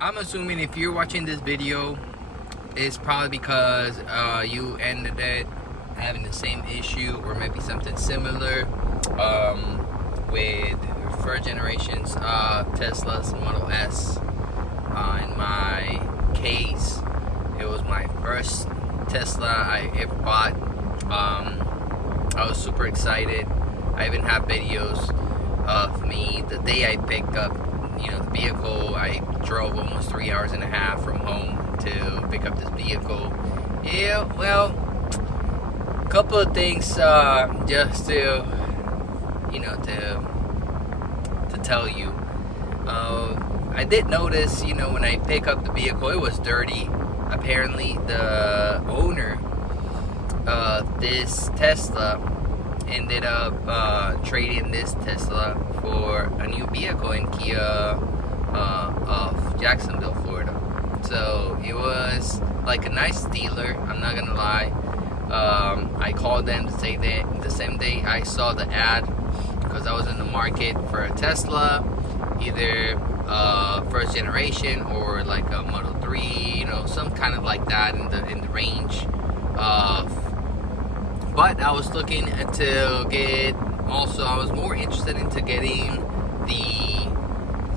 I'm assuming if you're watching this video, it's probably because you ended it having the same issue or maybe something similar with first generations Tesla's Model S. In my case, it was my first Tesla I ever bought. I was super excited. I even have videos of me the day I picked up, the vehicle. I drove almost 3 hours and a half from home to pick up this vehicle. Yeah, well, a couple of things just to, to tell you. I did notice, when I pick up the vehicle, it was dirty. Apparently, the owner of this Tesla ended up trading this Tesla for a new vehicle in Kia of Jacksonville, Florida. So it was like a nice dealer, I'm not gonna lie. I called them to say that the same day I saw the ad, because I was in the market for a Tesla, either first generation or like a Model 3, some kind of like that in the range of. But I was looking to get, also I was more interested into getting the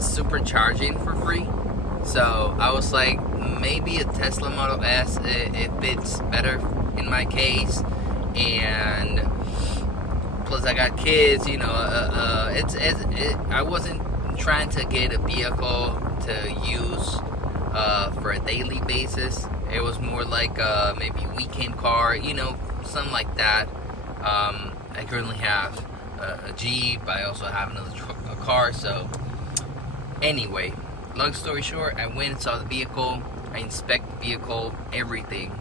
supercharging for free. So I was like, maybe a Tesla Model S, it fits better in my case. And plus I got kids, I wasn't trying to get a vehicle to use for a daily basis. It was more like maybe a weekend car, something like that. I currently have a Jeep. I also have another car. So anyway, long story short, I went and saw the vehicle. I inspected the vehicle. Everything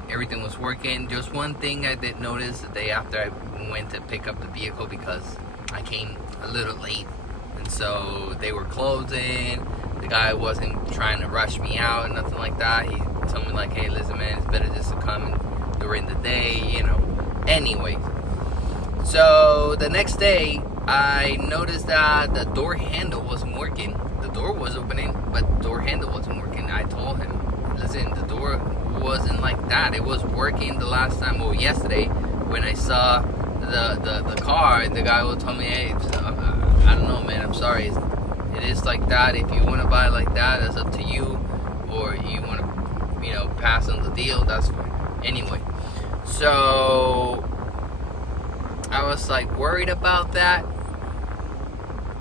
was working. Just one thing I did notice the day after I went to pick up the vehicle, because I came a little late, and so they were closing. The guy wasn't trying to rush me out and nothing like that. He told me like, hey, listen, man, it's better just to come during the day, Anyway, so the next day, I noticed that the door handle wasn't working. The door was opening, but the door handle wasn't working. I told him, listen, the door wasn't like that. It was working the last time, yesterday, when I saw the car. The guy will tell me, hey, I don't know, man, I'm sorry. It is like that. If you want to buy it like that, that's up to you. Or you want to, pass on the deal, that's fine. Anyway, so I was like worried about that.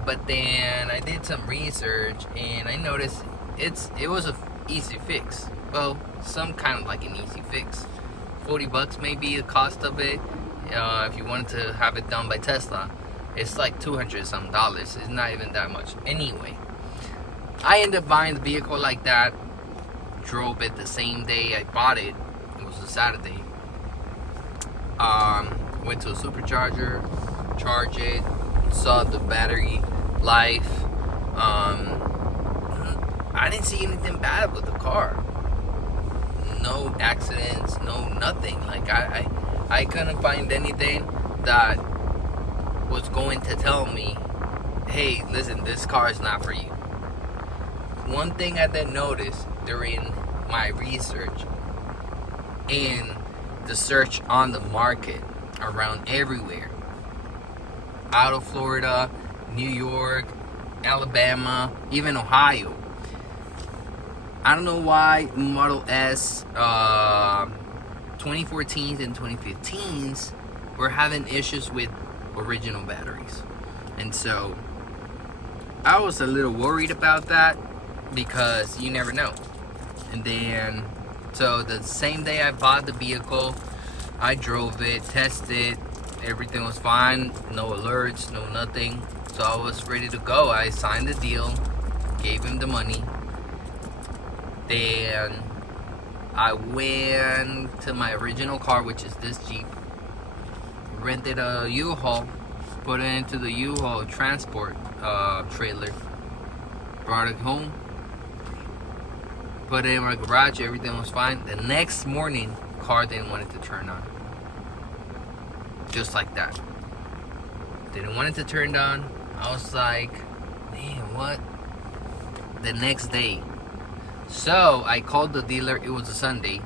But then I did some research and I noticed it was a easy fix. Well, some kind of like an easy fix. $40 maybe the cost of it. If you wanted to have it done by Tesla, it's like $200 some. It's not even that much. Anyway, I ended up buying the vehicle like that. Drove it the same day I bought it. It was a Saturday. Went to a supercharger, charged it, saw the battery life. I didn't see anything bad with the car. No accidents, no nothing. Like I couldn't find anything that was going to tell me, hey, listen, this car is not for you. One thing I did notice during my research and the search on the market around everywhere, out of Florida, New York, Alabama, even Ohio, I don't know why Model S 2014s and 2015s were having issues with original batteries. And so I was a little worried about that, because you never know. And then, so the same day I bought the vehicle, I drove it, tested, everything was fine, no alerts, no nothing. So I was ready to go. I signed the deal, gave him the money. Then I went to my original car, which is this Jeep, rented a U-Haul, put it into the U-Haul transport trailer, brought it home, put it in my garage, everything was fine. The next morning, car didn't want it to turn on. Just like that. Didn't want it to turn on. I was like, man, what? The next day, So I called the dealer. It was a Sunday,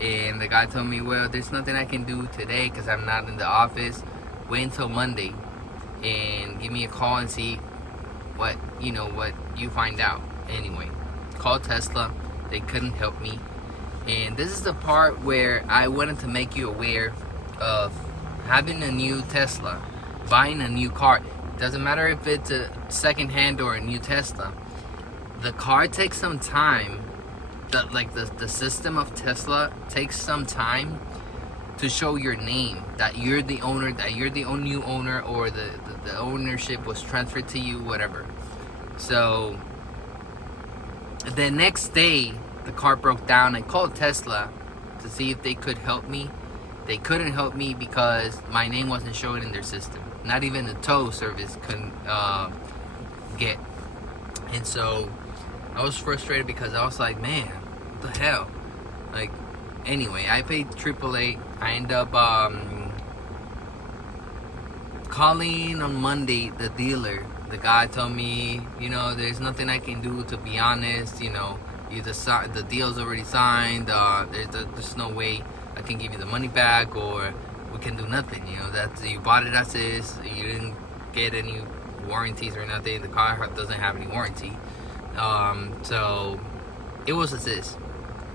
and the guy told me, well, there's nothing I can do today because I'm not in the office. Wait until Monday and give me a call and see what you find out. Anyway, called Tesla. They couldn't help me. And this is the part where I wanted to make you aware of having a new Tesla, buying a new car. Doesn't matter if it's a second hand or a new Tesla. The car takes some time. The system of Tesla takes some time to show your name, that you're the owner, that you're the new owner, or the ownership was transferred to you, whatever. So the next day, the car broke down. I called Tesla to see if they could help me. They couldn't help me because my name wasn't showing in their system. Not even the tow service couldn't get. And so I was frustrated because I was like, man, what the hell? Like, anyway, I paid AAA. I ended up calling on Monday the dealer. The guy told me, there's nothing I can do, to be honest. The deal's already signed. There's no way I can give you the money back, or we can do nothing. You bought it as is. You didn't get any warranties or nothing. The car doesn't have any warranty. So it was as is.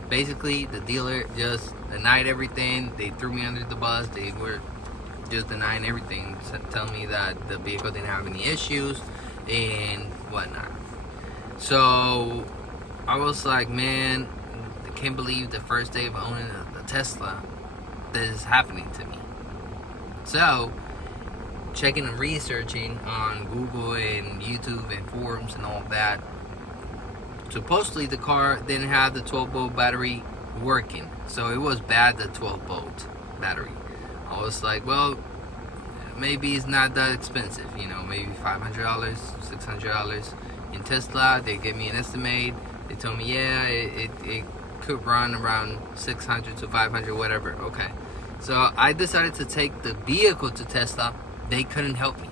Basically, the dealer just denied everything. They threw me under the bus. They were just denying everything, telling me that the vehicle didn't have any issues and whatnot. So I was like, man, I can't believe the first day of owning a Tesla, this is happening to me. So checking and researching on Google and YouTube and forums and all that, supposedly the car didn't have the 12-volt battery working. So it was bad, the 12-volt battery. I was like, well, maybe it's not that expensive, maybe $500, $600. In Tesla, they gave me an estimate. They told me, yeah, it could run around 600 to 500, whatever. Okay. So I decided to take the vehicle to Tesla. They couldn't help me.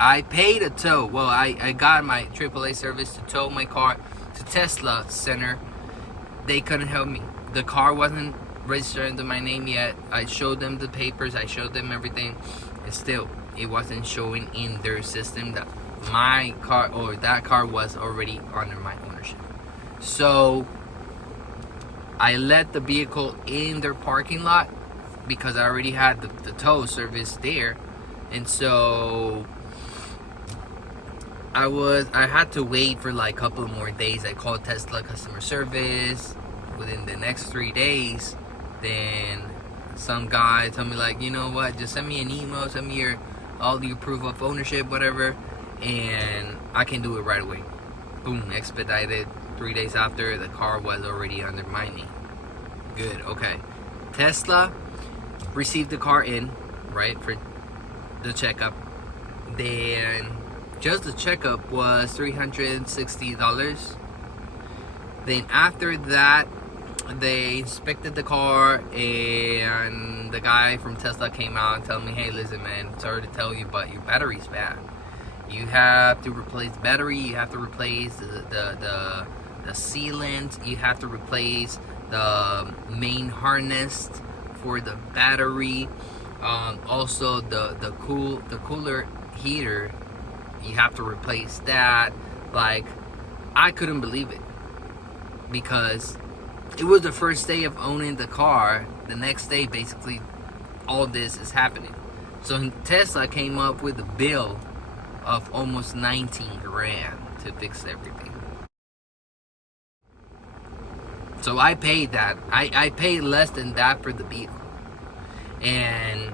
I paid a tow. Well, I got my AAA service to tow my car to Tesla Center. They couldn't help me. The car wasn't registered under my name yet. I showed them the papers. I showed them everything. And still, it wasn't showing in their system that my car, or that car, was already under my ownership. So I let the vehicle in their parking lot because I already had the tow service there. And so I had to wait for like a couple more days. I called Tesla customer service. Within the next 3 days, then some guy told me, like, you know what, just send me an email, send me all your proof of ownership, whatever, and I can do it right away. Boom, expedited. 3 days after, the car was already under my name. Good, okay. Tesla received the car in, right, for the checkup. Then just the checkup was $360. Then after that, they inspected the car, and the guy from Tesla came out and told me, hey, listen, man, sorry to tell you, but your battery's bad. You have to replace the battery. You have to replace the sealant. You have to replace the main harness for the battery. Also, the cooler heater, you have to replace that. Like, I couldn't believe it, because it was the first day of owning the car. The next day, basically, all this is happening. So Tesla came up with a bill of almost 19 grand to fix everything. So I paid that. I paid less than that for the vehicle. And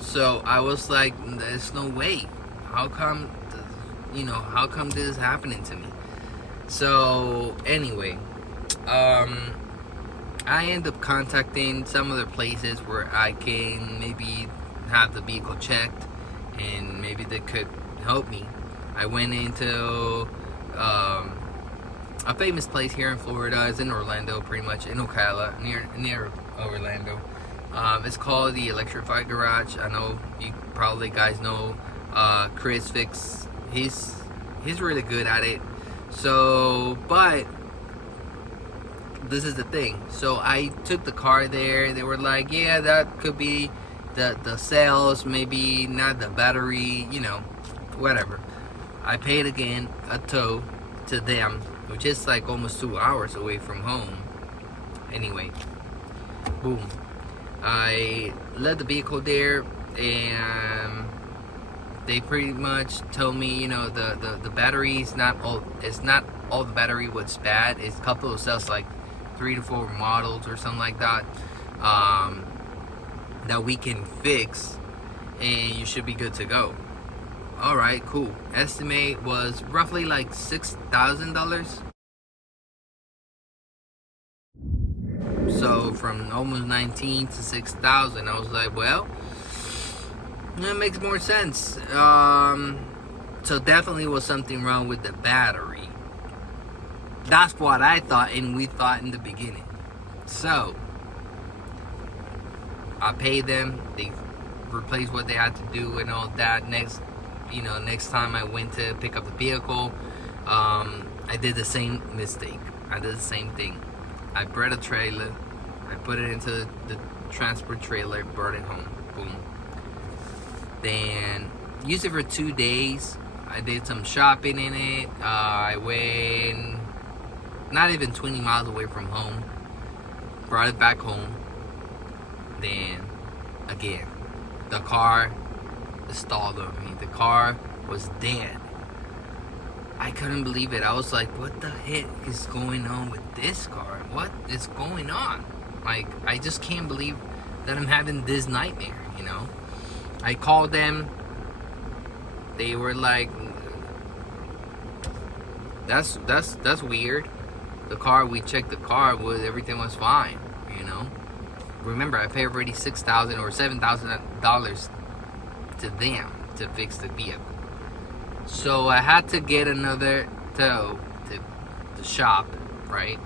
so I was like, there's no way. How come this is happening to me? So anyway, I end up contacting some other places where I can maybe have the vehicle checked, and maybe they could help me. I went into a famous place here in Florida. It's in Orlando, pretty much in Ocala, near Orlando. It's called the Electrified Garage. I know you probably guys know Chris Fix. He's really good at it. So, but this is the thing. So I took the car there. They were like, yeah, that could be the cells, maybe not the battery, whatever. I paid again a tow to them, which is like almost 2 hours away from home. Anyway, boom. I left the vehicle there, and they pretty much told me, the battery's not all. It's not all the battery what's bad. It's a couple of cells, like 3 to 4 models or something like that, that we can fix, and you should be good to go. All right, cool. Estimate was roughly like $6,000. So from almost 19 to 6,000, I was like, well, that makes more sense. So definitely was something wrong with the battery. That's what I thought, and we thought in the beginning. So I paid them. They replaced what they had to do and all that. Next time I went to pick up the vehicle, I did the same mistake. I did the same thing. I brought a trailer. I put it into the transport trailer, brought it home. Boom. Then used it for 2 days. I did some shopping in it. I went not even 20 miles away from home. Brought it back home. Then again, the car stalled on me. The car was dead. I couldn't believe it. I was like, what the heck is going on with this car? What is going on? Like, I just can't believe that I'm having this nightmare, I called them. They were like, that's weird. The car, we checked the car, everything was fine, Remember, I paid already $6,000 or $7,000 to them to fix the vehicle. So I had to get another tow to the shop, right?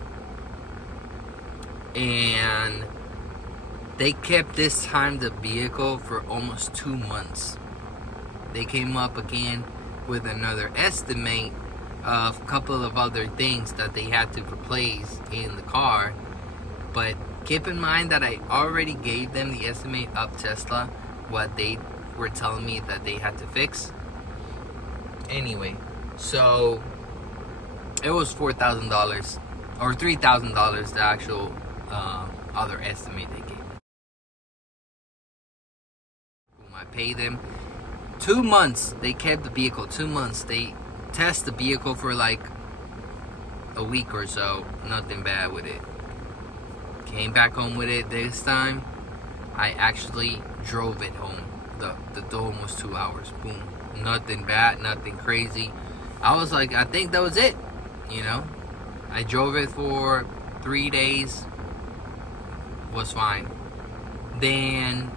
And they kept this time the vehicle for almost 2 months. They came up again with another estimate of a couple of other things that they had to replace in the car. But keep in mind that I already gave them the estimate of Tesla, what they were telling me that they had to fix. Anyway, so it was $4,000 or $3,000, the actual other estimate they gave me. I paid them 2 months. They kept the vehicle 2 months. They test the vehicle for like a week or so. Nothing bad with it. Came back home with it this time. I actually drove it home. The dome was 2 hours. Boom. Nothing bad, nothing crazy. I was like, I think that was it. I drove it for 3 days. Was fine. Then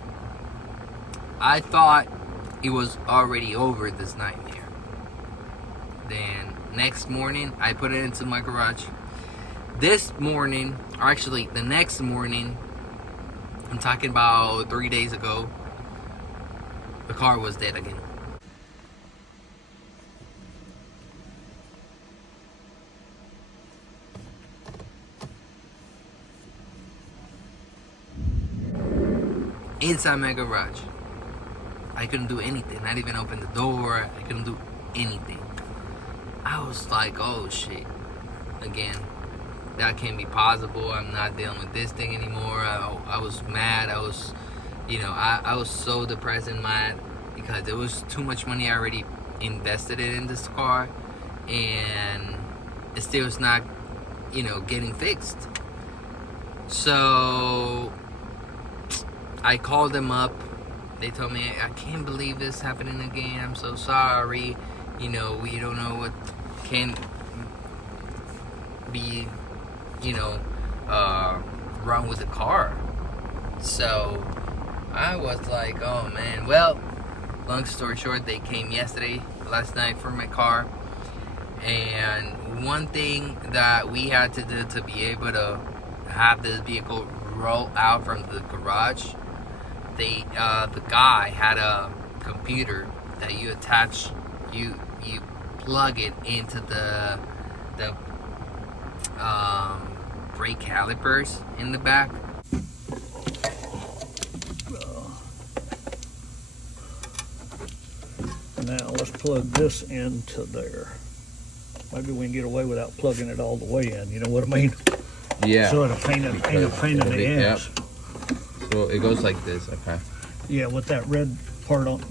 I thought it was already over, this nightmare. Then next morning, I put it into my garage. This morning, or actually the next morning, I'm talking about 3 days ago, the car was dead again. Inside my garage. I couldn't do anything. Not even open the door. I couldn't do anything. I was like, oh shit. Again, that can't be possible. I'm not dealing with this thing anymore. I was mad. I was so depressed and mad because there was too much money I already invested in this car, and it still is not, getting fixed. So I called them up. They told me, I can't believe this happening again. I'm so sorry. We don't know what can be, wrong with the car. So I was like, oh man. Well, long story short, they came last night for my car. And one thing that we had to do to be able to have this vehicle roll out from the garage, the guy had a computer that you attach, you plug it into the the brake calipers in the back. Now let's plug this into there. Maybe we can get away without plugging it all the way in. You know what I mean? Yeah. So ain't a pain in the ass. Yep. So it goes like this, okay? Yeah, with that red part on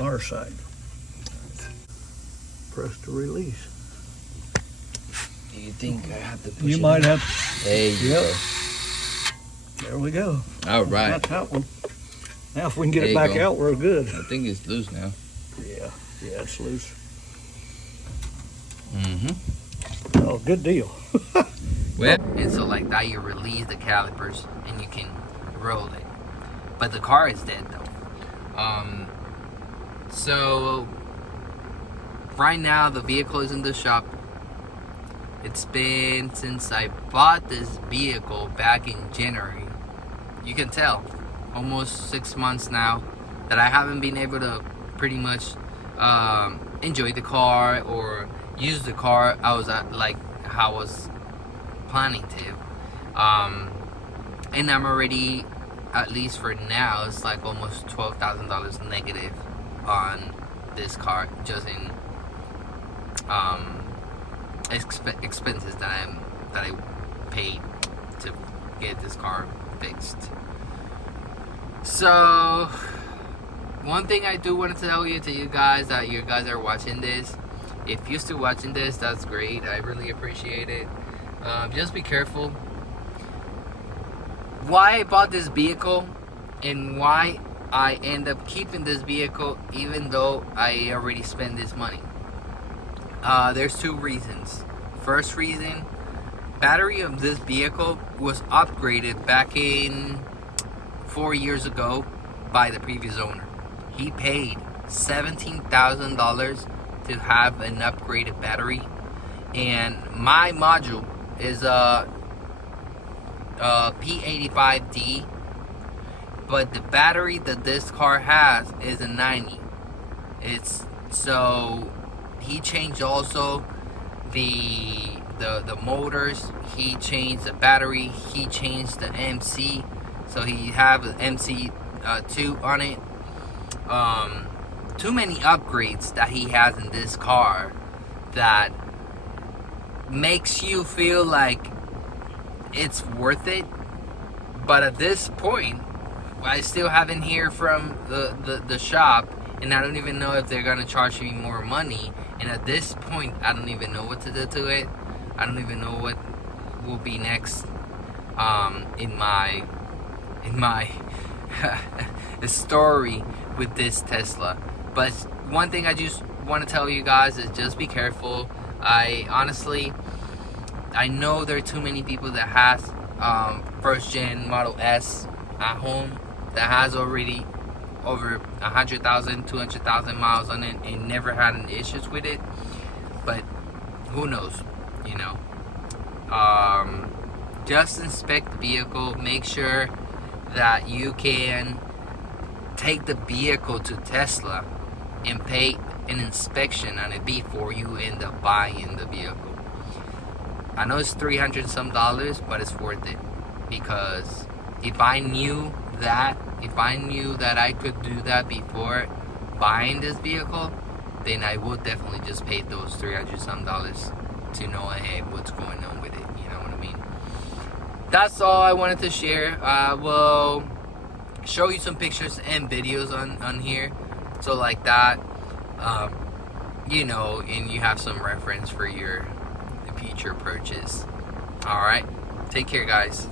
our side. Press to release. Do you think I have to push You it might in? have. There you Yep. go. There we go. All right. That's that one. Now if we can get There it you back go. out, we're good. I think it's loose now. Yeah, it's loose. Mm-hmm. Oh, good deal. Well, and so like that, you release the calipers and you can roll it. But the car is dead though. So right now the vehicle is in the shop. It's been since I bought this vehicle back in January. You can tell, almost 6 months now, that I haven't been able to pretty much enjoy the car or use the car like how I was planning to. And I'm already, at least for now, it's like almost $12,000 negative on this car, just in expenses that I paid to get this car fixed. So one thing I do want to tell you to you guys, that you guys are watching this, if you're still watching this, that's great. I really appreciate it. Just be careful. Why I bought this vehicle and why I end up keeping this vehicle even though I already spent this money. There's two reasons. First reason, battery of this vehicle was upgraded back in 4 years ago by the previous owner. He paid $17,000 to have an upgraded battery, and my module is a P85D, but the battery that this car has is a 90. So he changed also the motors, he changed the battery, he changed the MC, so he have an MC2 on it. Too many upgrades that he has in this car that makes you feel like it's worth it. But at this point, I still haven't heard from the shop, and I don't even know if they're gonna charge me more money. And at this point, I don't even know what to do to it. I don't even know what will be next in my story with this Tesla. But one thing I just want to tell you guys is just be careful. I know there are too many people that has first gen Model S at home that has already over 100,000, 200,000 miles on it and never had any issues with it. But who knows, you know. Just inspect the vehicle. Make sure that you can take the vehicle to Tesla and pay an inspection on it before you end up buying the vehicle. I know it's $300 some, but it's worth it, because if I knew that I could do that before buying this vehicle, then I would definitely just pay those $300 some to know, hey, what's going on with it. You know what I mean? That's all I wanted to share. I will show you some pictures and videos on here, so like that, you know, and you have some reference for your future purchase. All right, take care, guys.